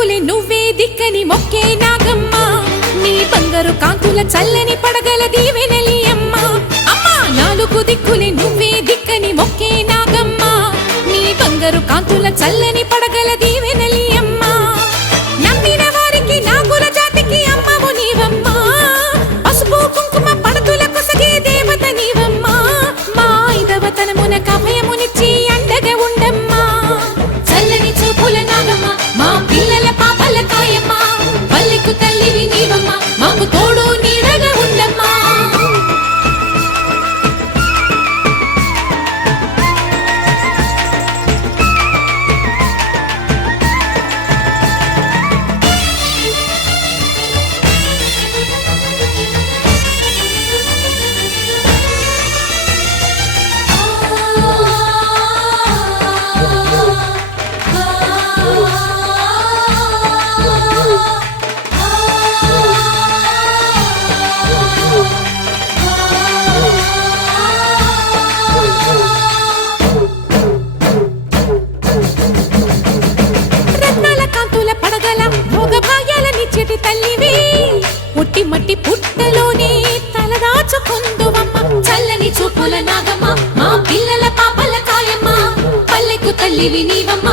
దిక్కులే నువ్వే దిక్కని మొక్కే నాగమ్మ నీ బంగారు కాంతుల చల్లని పడగల దీవెనలి అమ్మ అమ్మా నాలుగు దిక్కులే నువ్వే దిక్కని మొక్కే నాగమ్మ నీ బంగారు కాంతుల చల్లని పడగల దీవెనలి అమ్మ నమ్మిన వారికి నాగుల జాతికి అమ్మవు నీవమ్మ పసుపు కుంకుమ పడతుల కొసగే దేవత నీవమ్మ మా ఐదవతనమున కభయమునిచ్చి అండగా ఉండమ్మా చల్లని చూపుల నాగమ్మ మా పిల్లల పాపల కాయమ్మ పల్లెకు తల్లివి నీవమ్మ మాకు తోడు నీడగా ఉండమ్మా తల్లివి పుట్టి మట్టి పుట్టలోనే తలదాచుకుందువమ్మ చల్లని చూపుల నాగమ్మ మా పిల్లల పాపల కాయమ్మ పల్లెకు తల్లివి నీవమ్మ